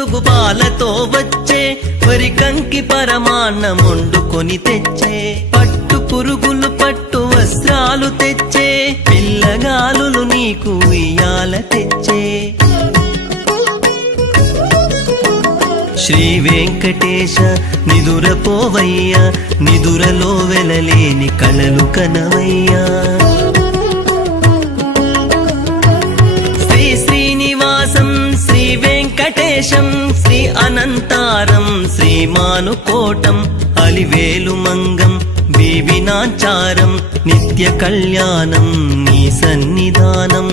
పొదుగు పాలతో వచ్చే వరి కంకి పరమాన్నమొండుకొని తెచ్చే పట్టు పురుగులు పట్టు వస్త్రాలు తెచ్చే పిల్లగాలులు నీకు ఉయ్యాల తెచ్చే శ్రీ వెంకటేశ నిదురపోవయ్యా నిదురలో వెలలేని కళలు కనవయ్యా శ్రీ శ్రీనివాసం శ్రీ వెంకటేశం శ్రీ అనంతారం శ్రీమానుకోటం అలివేలు మంగం బీబినాచారం నిత్య కళ్యాణం నీ సన్నిధానం